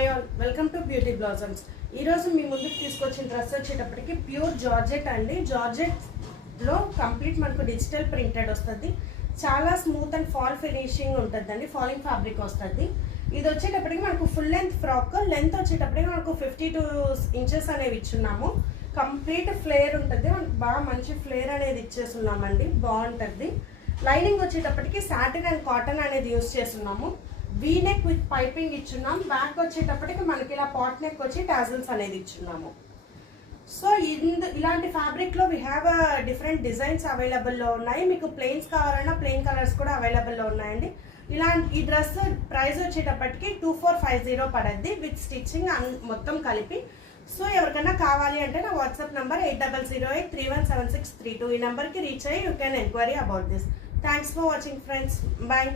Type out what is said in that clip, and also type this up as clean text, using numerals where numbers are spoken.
Hi all, welcome to beauty blossoms. ఈరోజు మీ ముందుకు తీసుకొచ్చిన డ్రెస్ వచ్చేటప్పటికి ప్యూర్ జార్జెట్ అండి. జార్జెట్లో కంప్లీట్ మనకు డిజిటల్ ప్రింటెడ్ వస్తుంది. చాలా స్మూత్ అండ్ ఫాల్ ఫినిషింగ్ ఉంటుందండి. ఫాలింగ్ ఫ్యాబ్రిక్ వస్తుంది. ఇది వచ్చేటప్పటికి మనకు ఫుల్ లెంత్ ఫ్రాక్. లెంత్ వచ్చేటప్పటికి మనకు 52 ఇంచెస్ అనేవి ఇచ్చున్నాము. కంప్లీట్ ఫ్లేర్ ఉంటుంది. మనకు బాగా మంచి ఫ్లేర్ అనేది ఇచ్చేస్తున్నామండి. బాగుంటుంది. లైనింగ్ వచ్చేటప్పటికి సాటిన్ అండ్ కాటన్ అనేది యూస్ చేస్తున్నాము. వీ నెక్ విత్ పైపింగ్ ఇచ్చున్నాం. బ్యాక్ వచ్చేటప్పటికి మనకి ఇలా పాట్ నెక్ వచ్చి టాజిల్స్ అనేది ఇచ్చున్నాము. సో ఇలాంటి ఫ్యాబ్రిక్లో వీ హ్యావ్ డిఫరెంట్ డిజైన్స్ అవైలబుల్లో ఉన్నాయి. మీకు ప్లెయిన్స్ కావాలన్నా ప్లెయిన్ కలర్స్ కూడా అవైలబుల్లో ఉన్నాయండి. ఈ డ్రెస్ ప్రైస్ వచ్చేటప్పటికి 2450 పడద్ది విత్ స్టిచ్చింగ్ మొత్తం కలిపి. సో ఎవరికైనా కావాలి అంటే నా వాట్సాప్ నెంబర్ 8008317632. ఈ నెంబర్కి రీచ్ అయ్యి you can enquiry about this. Thanks for watching friends. Bye.